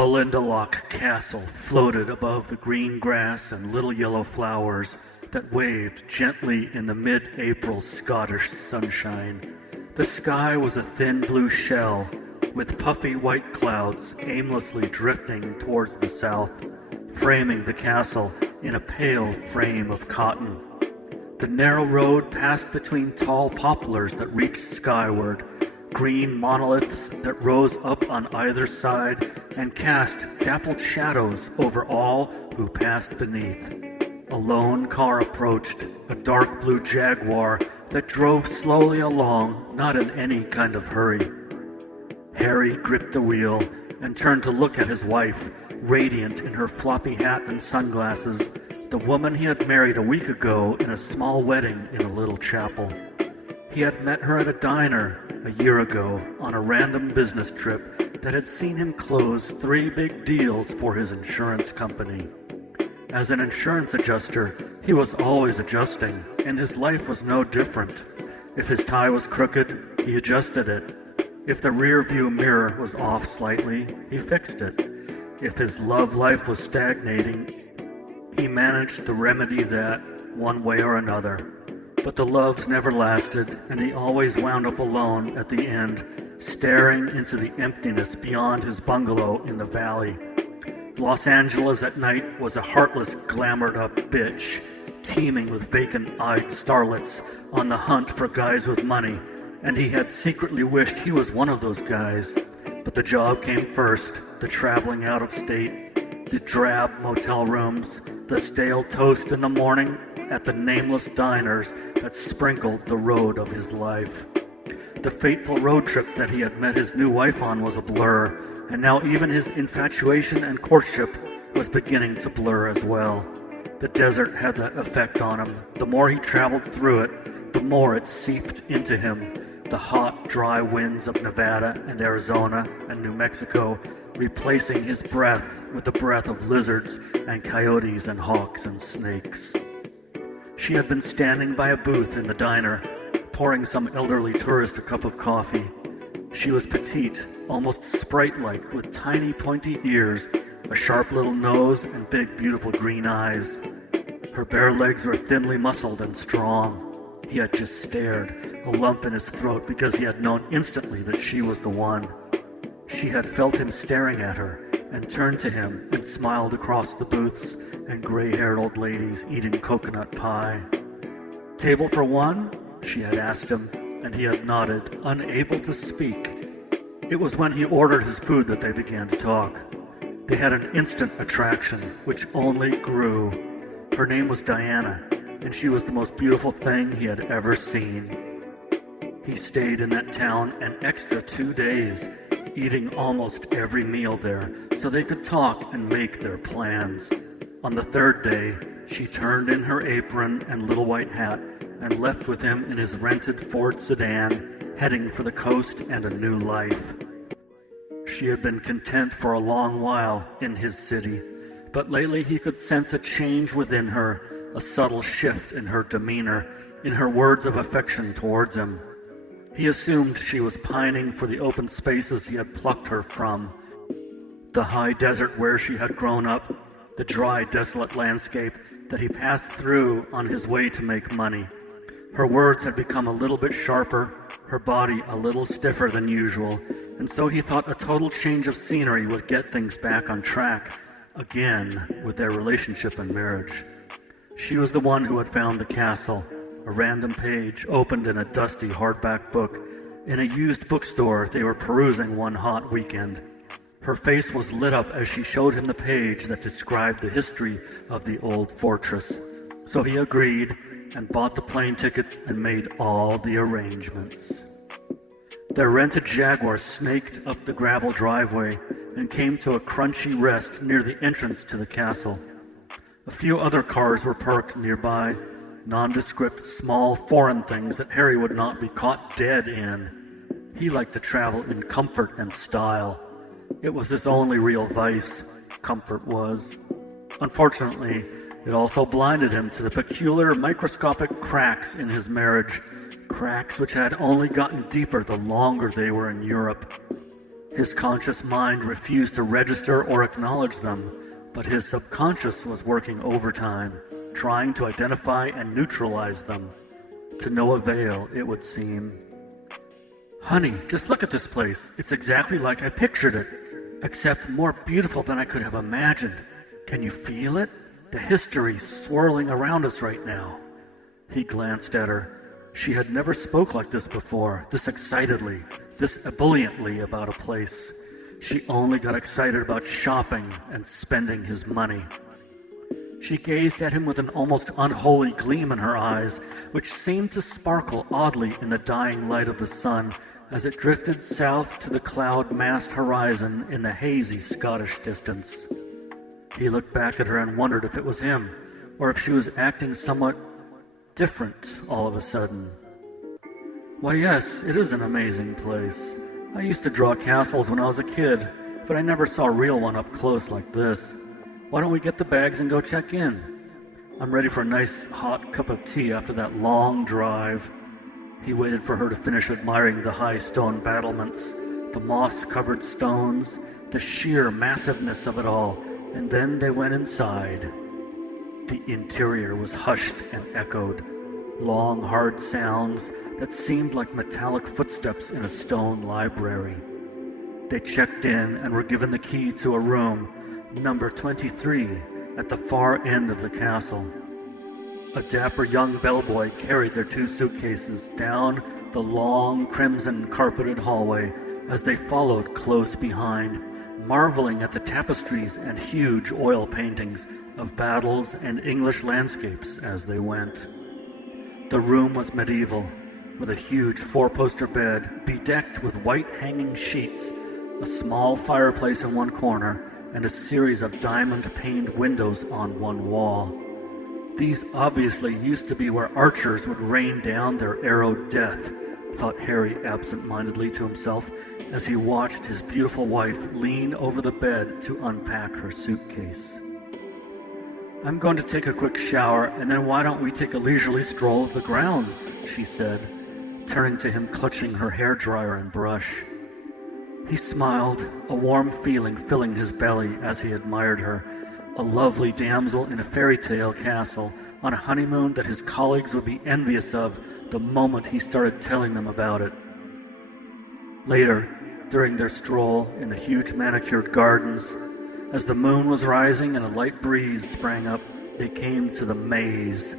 Balindalock Castle floated above the green grass and little yellow flowers that waved gently in the mid-April Scottish sunshine. The sky was a thin blue shell, with puffy white clouds aimlessly drifting towards the south, framing the castle in a pale frame of cotton. The narrow road passed between tall poplars that reached skyward, green monoliths that rose up on either side and cast dappled shadows over all who passed beneath. A lone car approached, a dark blue Jaguar that drove slowly along, not in any kind of hurry. Harry gripped the wheel and turned to look at his wife, radiant in her floppy hat and sunglasses, the woman he had married a week ago in a small wedding in a little chapel. He had met her at a diner a year ago on a random business trip that had seen him close 3 big deals for his insurance company. As an insurance adjuster, he was always adjusting, and his life was no different. If his tie was crooked, he adjusted it. If the rear view mirror was off slightly, he fixed it. If his love life was stagnating, he managed to remedy that one way or another. But the loves never lasted, and he always wound up alone at the end, staring into the emptiness beyond his bungalow in the valley. Los Angeles at night was a heartless, glamored-up bitch, teeming with vacant-eyed starlets on the hunt for guys with money, and he had secretly wished he was one of those guys. But the job came first, the traveling out of state, the drab motel rooms, the stale toast in the morning at the nameless diners that sprinkled the road of his life. The fateful road trip that he had met his new wife on was a blur, and now even his infatuation and courtship was beginning to blur as well. The desert had that effect on him. The more he traveled through it, the more it seeped into him. The hot, dry winds of Nevada and Arizona and New Mexico replacing his breath with the breath of lizards and coyotes and hawks and snakes. She had been standing by a booth in the diner, pouring some elderly tourist a cup of coffee. She was petite, almost sprite-like, with tiny pointy ears, a sharp little nose, and big beautiful green eyes. Her bare legs were thinly muscled and strong. He had just stared, a lump in his throat because he had known instantly that she was the one. She had felt him staring at her, and turned to him and smiled across the booths and gray-haired old ladies eating coconut pie. "Table for one?" she had asked him, and he had nodded, unable to speak. It was when he ordered his food that they began to talk. They had an instant attraction, which only grew. Her name was Diana, and she was the most beautiful thing he had ever seen. He stayed in that town an extra 2 days, eating almost every meal there, so they could talk and make their plans. On the 3rd day, she turned in her apron and little white hat and left with him in his rented Ford sedan, heading for the coast and a new life. She had been content for a long while in his city, but lately he could sense a change within her, a subtle shift in her demeanor, in her words of affection towards him. He assumed she was pining for the open spaces he had plucked her from, the high desert where she had grown up, the dry, desolate landscape that he passed through on his way to make money. Her words had become a little bit sharper, her body a little stiffer than usual, and so he thought a total change of scenery would get things back on track, again, with their relationship and marriage. She was the one who had found the castle, a random page opened in a dusty hardback book. In a used bookstore they were perusing one hot weekend. Her face was lit up as she showed him the page that described the history of the old fortress. So he agreed and bought the plane tickets and made all the arrangements. Their rented Jaguar snaked up the gravel driveway and came to a crunchy rest near the entrance to the castle. A few other cars were parked nearby, nondescript, small, foreign things that Harry would not be caught dead in. He liked to travel in comfort and style. It was his only real vice, comfort was. Unfortunately, it also blinded him to the peculiar microscopic cracks in his marriage, cracks which had only gotten deeper the longer they were in Europe. His conscious mind refused to register or acknowledge them, but his subconscious was working overtime, trying to identify and neutralize them. To no avail, it would seem. "Honey, just look at this place. It's exactly like I pictured it, except more beautiful than I could have imagined. Can you feel it? The history swirling around us right now." He glanced at her. She had never spoke like this before, this excitedly, this ebulliently about a place. She only got excited about shopping and spending his money. She gazed at him with an almost unholy gleam in her eyes, which seemed to sparkle oddly in the dying light of the sun as it drifted south to the cloud-massed horizon in the hazy Scottish distance. He looked back at her and wondered if it was him, or if she was acting somewhat different all of a sudden. "Why, yes, it is an amazing place. I used to draw castles when I was a kid, but I never saw a real one up close like this. Why don't we get the bags and go check in? I'm ready for a nice hot cup of tea after that long drive." He waited for her to finish admiring the high stone battlements, the moss-covered stones, the sheer massiveness of it all, and then they went inside. The interior was hushed and echoed, long, hard sounds that seemed like metallic footsteps in a stone library. They checked in and were given the key to a room, number 23, at the far end of the castle. A dapper young bellboy carried their 2 suitcases down the long, crimson-carpeted hallway as they followed close behind, marveling at the tapestries and huge oil paintings of battles and English landscapes as they went. The room was medieval, with a huge 4-poster bed bedecked with white hanging sheets, a small fireplace in one corner, and a series of diamond-paned windows on one wall. These obviously used to be where archers would rain down their arrowed death, thought Harry absent-mindedly to himself as he watched his beautiful wife lean over the bed to unpack her suitcase. "I'm going to take a quick shower, and then why don't we take a leisurely stroll of the grounds," she said, turning to him clutching her hairdryer and brush. He smiled, a warm feeling filling his belly as he admired her, a lovely damsel in a fairy tale castle on a honeymoon that his colleagues would be envious of the moment he started telling them about it. Later, during their stroll in the huge manicured gardens, as the moon was rising and a light breeze sprang up, they came to the maze.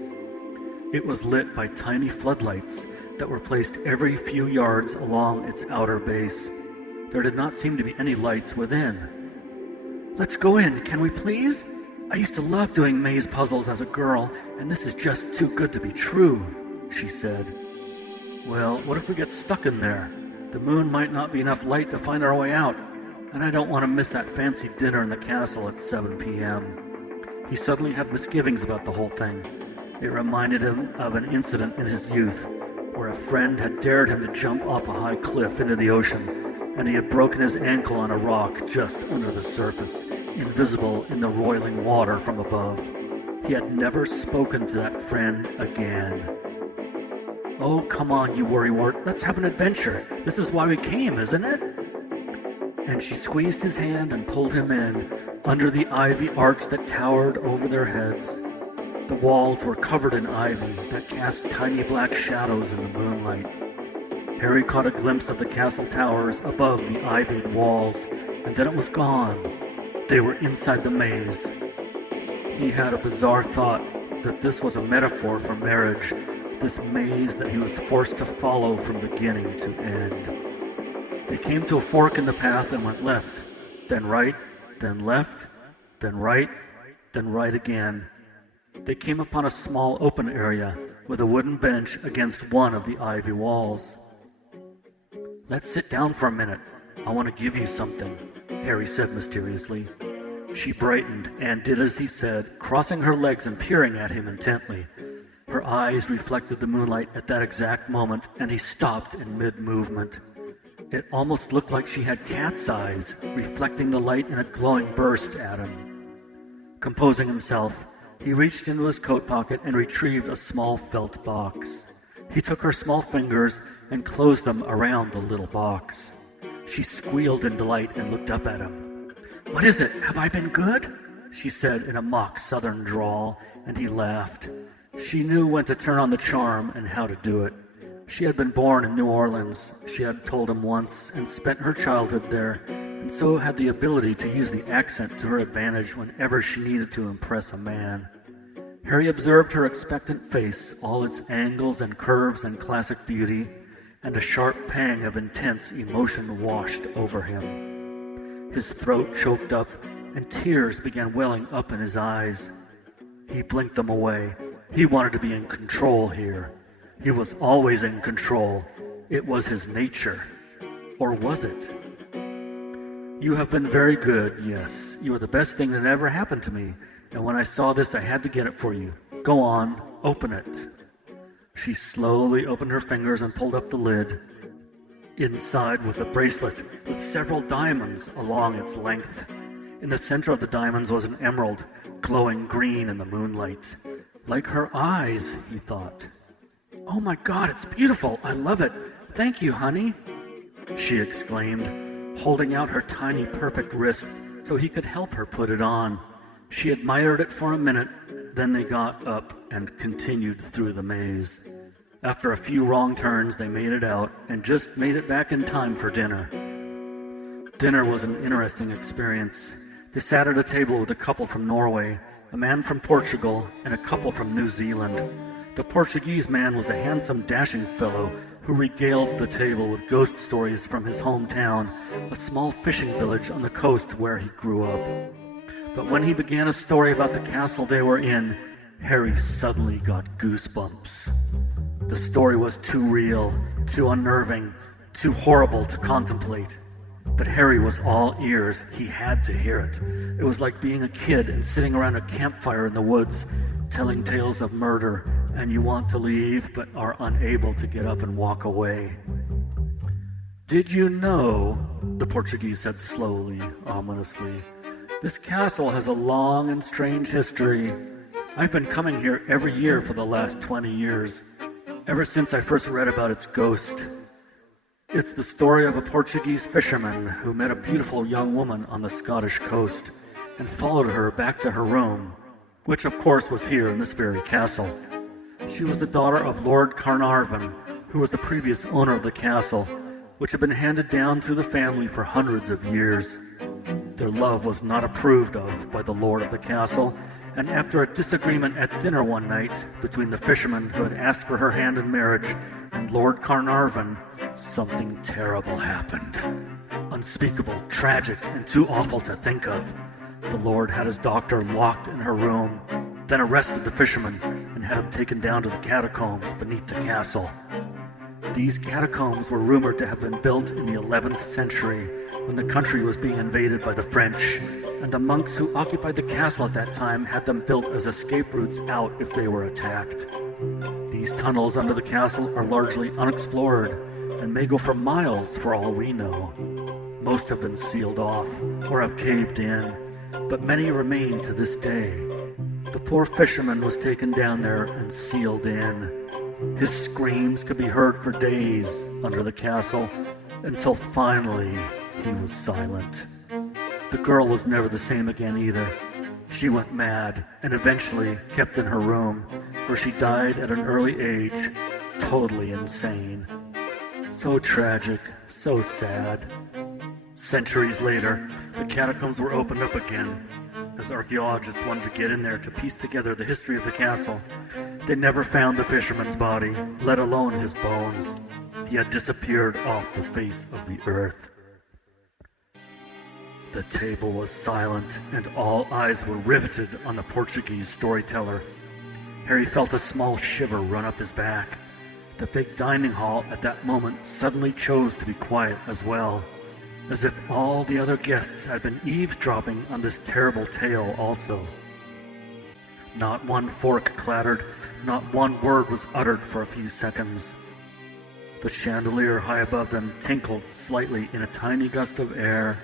It was lit by tiny floodlights that were placed every few yards along its outer base. There did not seem to be any lights within. "Let's go in, can we please? I used to love doing maze puzzles as a girl, and this is just too good to be true," she said. "Well, what if we get stuck in there? The moon might not be enough light to find our way out, and I don't want to miss that fancy dinner in the castle at 7 p.m. He suddenly had misgivings about the whole thing. It reminded him of an incident in his youth, where a friend had dared him to jump off a high cliff into the ocean, and he had broken his ankle on a rock just under the surface, invisible in the roiling water from above. He had never spoken to that friend again. "Oh, come on, you worrywart. Let's have an adventure. This is why we came, isn't it?" And she squeezed his hand and pulled him in, under the ivy arch that towered over their heads. The walls were covered in ivy that cast tiny black shadows in the moonlight. Harry caught a glimpse of the castle towers above the ivied walls, and then it was gone. They were inside the maze. He had a bizarre thought that this was a metaphor for marriage, this maze that he was forced to follow from beginning to end. They came to a fork in the path and went left, then right, then left, then right again. They came upon a small open area with a wooden bench against one of the ivy walls. "Let's sit down for a minute. I want to give you something," Harry said mysteriously. She brightened and did as he said, crossing her legs and peering at him intently. Her eyes reflected the moonlight at that exact moment, and he stopped in mid-movement. It almost looked like she had cat's eyes, reflecting the light in a glowing burst at him. Composing himself, he reached into his coat pocket and retrieved a small felt box. He took her small fingers and closed them around the little box. She squealed in delight and looked up at him. "What is it? Have I been good?" she said in a mock southern drawl, and he laughed. She knew when to turn on the charm and how to do it. She had been born in New Orleans, she had told him once, and spent her childhood there, and so had the ability to use the accent to her advantage whenever she needed to impress a man. Harry observed her expectant face, all its angles and curves and classic beauty, and a sharp pang of intense emotion washed over him. His throat choked up, and tears began welling up in his eyes. He blinked them away. He wanted to be in control here. He was always in control. It was his nature. Or was it? "You have been very good, yes. You are the best thing that ever happened to me. And when I saw this, I had to get it for you. Go on, open it." She slowly opened her fingers and pulled up the lid. Inside was a bracelet with several diamonds along its length. In the center of the diamonds was an emerald, glowing green in the moonlight. Like her eyes, he thought. "Oh my God, it's beautiful! I love it! Thank you, honey!" she exclaimed, holding out her tiny, perfect wrist so he could help her put it on. She admired it for a minute, then they got up and continued through the maze. After a few wrong turns, they made it out and just made it back in time for dinner. Dinner was an interesting experience. They sat at a table with a couple from Norway, a man from Portugal, and a couple from New Zealand. The Portuguese man was a handsome, dashing fellow who regaled the table with ghost stories from his hometown, a small fishing village on the coast where he grew up. But when he began a story about the castle they were in, Harry suddenly got goosebumps. The story was too real, too unnerving, too horrible to contemplate. But Harry was all ears. He had to hear it. It was like being a kid and sitting around a campfire in the woods, telling tales of murder, and you want to leave but are unable to get up and walk away. "Did you know," the Portuguese said slowly, ominously, "this castle has a long and strange history. I've been coming here every year for the last 20 years, ever since I first read about its ghost. It's the story of a Portuguese fisherman who met a beautiful young woman on the Scottish coast and followed her back to her room, which of course was here in this very castle. She was the daughter of Lord Carnarvon, who was the previous owner of the castle, which had been handed down through the family for hundreds of years. Their love was not approved of by the lord of the castle, and after a disagreement at dinner one night between the fisherman who had asked for her hand in marriage and Lord Carnarvon, something terrible happened. Unspeakable, tragic, and too awful to think of. The lord had his doctor locked in her room, then arrested the fisherman and had him taken down to the catacombs beneath the castle. These catacombs were rumored to have been built in the 11th century when the country was being invaded by the French, and the monks who occupied the castle at that time had them built as escape routes out if they were attacked. These tunnels under the castle are largely unexplored and may go for miles for all we know. Most have been sealed off or have caved in, but many remain to this day. The poor fisherman was taken down there and sealed in. His screams could be heard for days under the castle until finally he was silent. The girl was never the same again either. She went mad and eventually kept in her room, where she died at an early age, totally insane. So tragic, so sad. Centuries later, the catacombs were opened up again, as archaeologists wanted to get in there to piece together the history of the castle. They never found the fisherman's body, let alone his bones. He had disappeared off the face of the earth. The table was silent, and all eyes were riveted on the Portuguese storyteller. Harry felt a small shiver run up his back. The big dining hall at that moment suddenly chose to be quiet as well, as if all the other guests had been eavesdropping on this terrible tale also. Not one fork clattered, not one word was uttered for a few seconds. The chandelier high above them tinkled slightly in a tiny gust of air.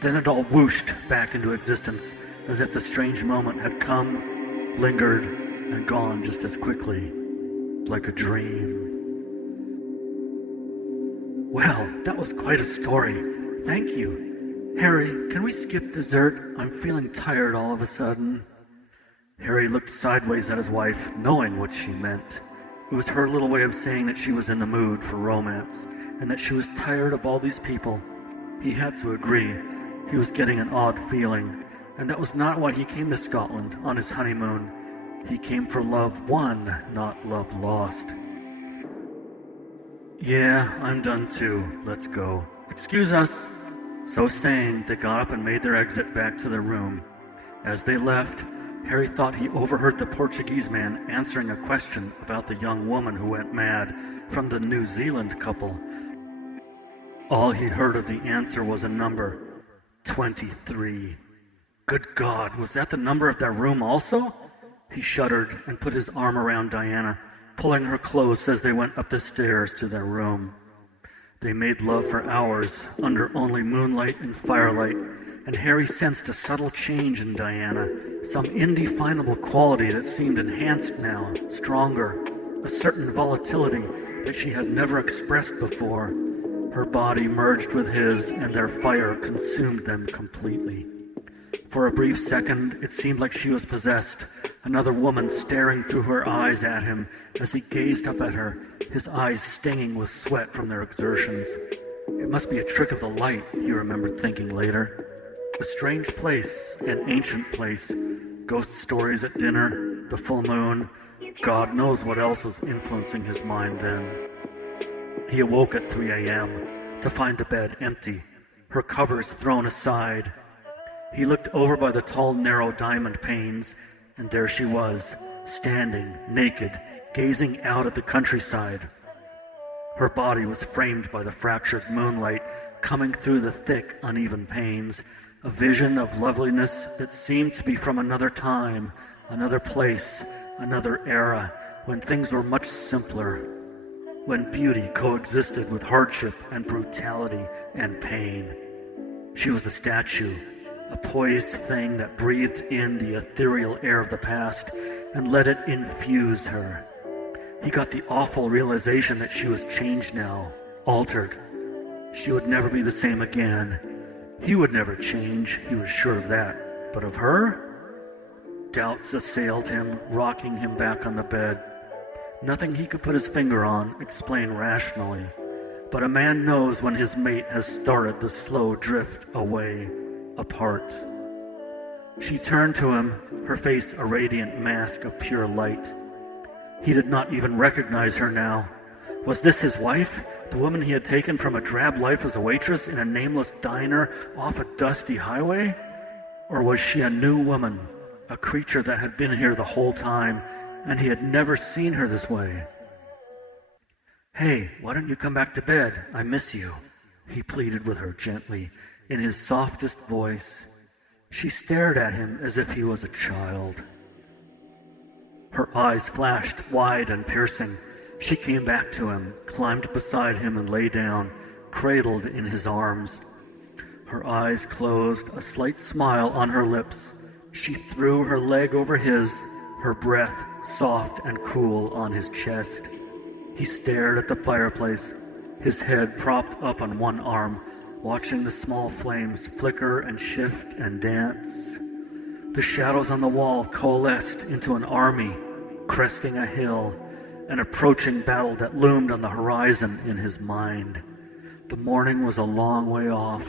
Then it all whooshed back into existence, as if the strange moment had come, lingered, and gone just as quickly, like a dream. Well, that was quite a story. Thank you. Harry, can we skip dessert? I'm feeling tired all of a sudden. Harry looked sideways at his wife, knowing what she meant. It was her little way of saying that she was in the mood for romance, and that she was tired of all these people. He had to agree. He was getting an odd feeling, and that was not why he came to Scotland on his honeymoon. He came for love won, not love lost. Yeah, I'm done too. Let's go. Excuse us. So saying, they got up and made their exit back to their room. As they left, Harry thought he overheard the Portuguese man answering a question about the young woman who went mad from the New Zealand couple. All he heard of the answer was a number, 23. Good God, was that the number of their room also? He shuddered and put his arm around Diana, pulling her close as they went up the stairs to their room. They made love for hours, under only moonlight and firelight, and Harry sensed a subtle change in Diana, some indefinable quality that seemed enhanced now, stronger, a certain volatility that she had never expressed before. Her body merged with his, and their fire consumed them completely. For a brief second, it seemed like she was possessed, another woman staring through her eyes at him as he gazed up at her, his eyes stinging with sweat from their exertions. It must be a trick of the light, he remembered thinking later. A strange place, an ancient place, ghost stories at dinner, the full moon, God knows what else was influencing his mind then. He awoke at 3 a.m. to find the bed empty, her covers thrown aside. He looked over by the tall, narrow diamond panes, and there she was, standing, naked, gazing out at the countryside. Her body was framed by the fractured moonlight coming through the thick, uneven panes, a vision of loveliness that seemed to be from another time, another place, another era, when things were much simpler, when beauty coexisted with hardship and brutality and pain. She was a statue, a poised thing that breathed in the ethereal air of the past and let it infuse her. He got the awful realization that she was changed now, altered. She would never be the same again. He would never change, he was sure of that. But of her? Doubts assailed him, rocking him back on the bed. Nothing he could put his finger on, explain rationally. But a man knows when his mate has started the slow drift away, apart. She turned to him, her face a radiant mask of pure light. He did not even recognize her now. Was this his wife, the woman he had taken from a drab life as a waitress in a nameless diner off a dusty highway? Or was she a new woman, a creature that had been here the whole time, and he had never seen her this way? Hey, why don't you come back to bed? I miss you, he pleaded with her gently, in his softest voice. She stared at him as if he was a child. Her eyes flashed wide and piercing. She came back to him, climbed beside him and lay down, cradled in his arms. Her eyes closed, a slight smile on her lips. She threw her leg over his, her breath soft and cool on his chest. He stared at the fireplace, his head propped up on one arm, watching the small flames flicker and shift and dance. The shadows on the wall coalesced into an army, cresting a hill, an approaching battle that loomed on the horizon in his mind. The morning was a long way off.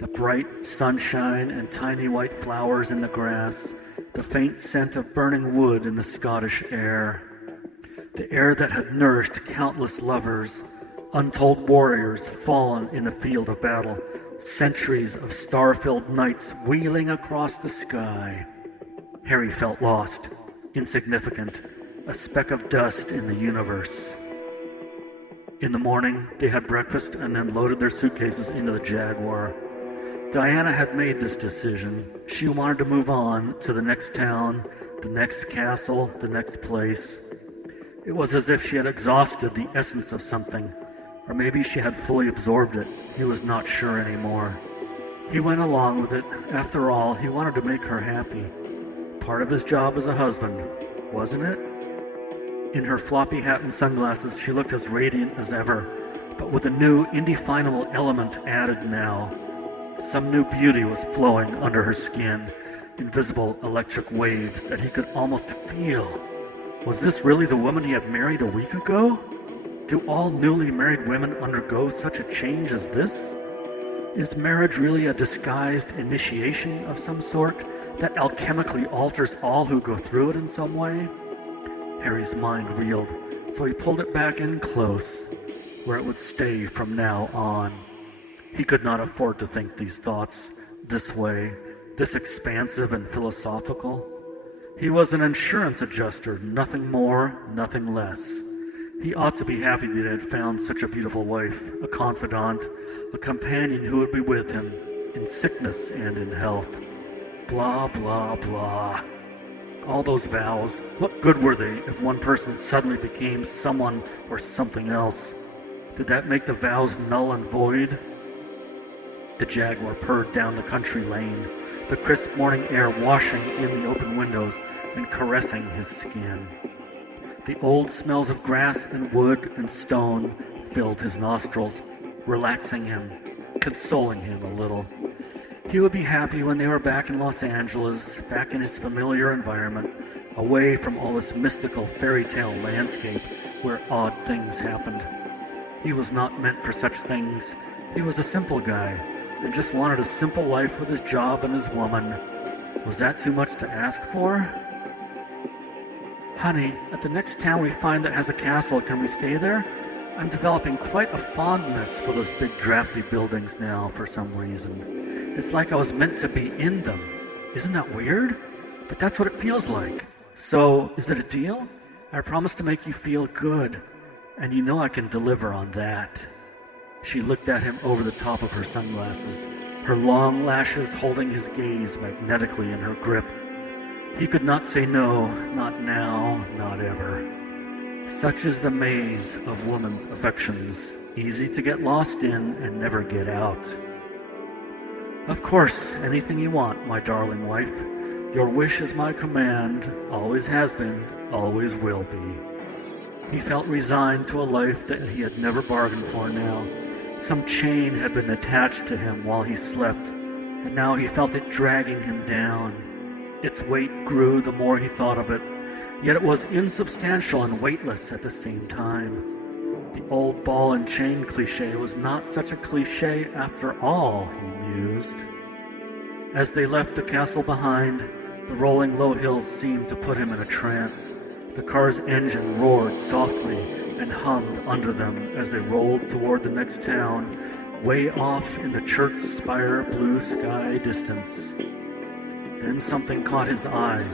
The bright sunshine and tiny white flowers in the grass, the faint scent of burning wood in the Scottish air. The air that had nourished countless lovers, untold warriors fallen in the field of battle, centuries of star-filled nights wheeling across the sky. Harry felt lost, insignificant, a speck of dust in the universe. In the morning, they had breakfast and then loaded their suitcases into the Jaguar. Diana had made this decision. She wanted to move on to the next town, the next castle, the next place. It was as if she had exhausted the essence of something, or maybe she had fully absorbed it. He was not sure anymore. He went along with it. After all, he wanted to make her happy. Part of his job as a husband, wasn't it? In her floppy hat and sunglasses, she looked as radiant as ever, but with a new, indefinable element added now. Some new beauty was flowing under her skin, invisible electric waves that he could almost feel. Was this really the woman he had married a week ago? Do all newly married women undergo such a change as this? Is marriage really a disguised initiation of some sort that alchemically alters all who go through it in some way? Harry's mind reeled, so he pulled it back in close, where it would stay from now on. He could not afford to think these thoughts this way, this expansive and philosophical. He was an insurance adjuster, nothing more, nothing less. He ought to be happy that he had found such a beautiful wife, a confidant, a companion who would be with him in sickness and in health. Blah, blah, blah. All those vows, what good were they if one person suddenly became someone or something else? Did that make the vows null and void? The Jaguar purred down the country lane, the crisp morning air washing in the open windows and caressing his skin. The old smells of grass and wood and stone filled his nostrils, relaxing him, consoling him a little. He would be happy when they were back in Los Angeles, back in his familiar environment, away from all this mystical fairy tale landscape where odd things happened. He was not meant for such things. He was a simple guy, and just wanted a simple life with his job and his woman. Was that too much to ask for? Honey, at the next town we find that has a castle, can we stay there? I'm developing quite a fondness for those big drafty buildings now for some reason. It's like I was meant to be in them. Isn't that weird? But that's what it feels like. So, is it a deal? I promise to make you feel good. And you know I can deliver on that. She looked at him over the top of her sunglasses, her long lashes holding his gaze magnetically in her grip. He could not say no, not now, not ever. Such is the maze of woman's affections, easy to get lost in and never get out. Of course, anything you want, my darling wife. Your wish is my command, always has been, always will be. He felt resigned to a life that he had never bargained for now. Some chain had been attached to him while he slept, and now he felt it dragging him down. Its weight grew the more he thought of it, yet it was insubstantial and weightless at the same time. The old ball and chain cliché was not such a cliché after all, he mused. As they left the castle behind, the rolling low hills seemed to put him in a trance. The car's engine roared softly and hummed under them as they rolled toward the next town, way off in the church spire blue sky distance. Then something caught his eye,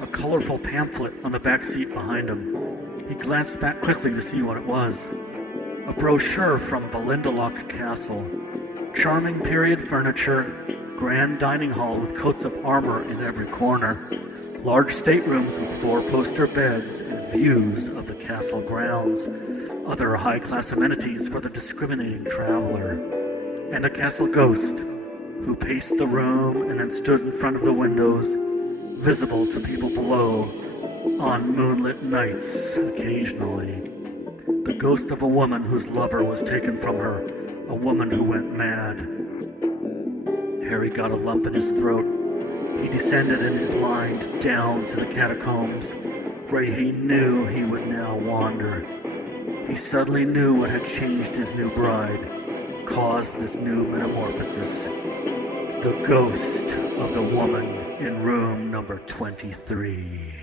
a colorful pamphlet on the back seat behind him. He glanced back quickly to see what it was. A brochure from Belindalock Castle. Charming period furniture, grand dining hall with coats of armor in every corner, large staterooms with four-poster beds and views of the castle grounds, other high-class amenities for the discriminating traveler, and a castle ghost who paced the room and then stood in front of the windows, visible to people below on moonlit nights occasionally. The ghost of a woman whose lover was taken from her, a woman who went mad. Harry got a lump in his throat. He descended in his mind down to the catacombs, where he knew he would now wander. He suddenly knew what had changed his new bride, caused this new metamorphosis. The ghost of the woman in room number 23.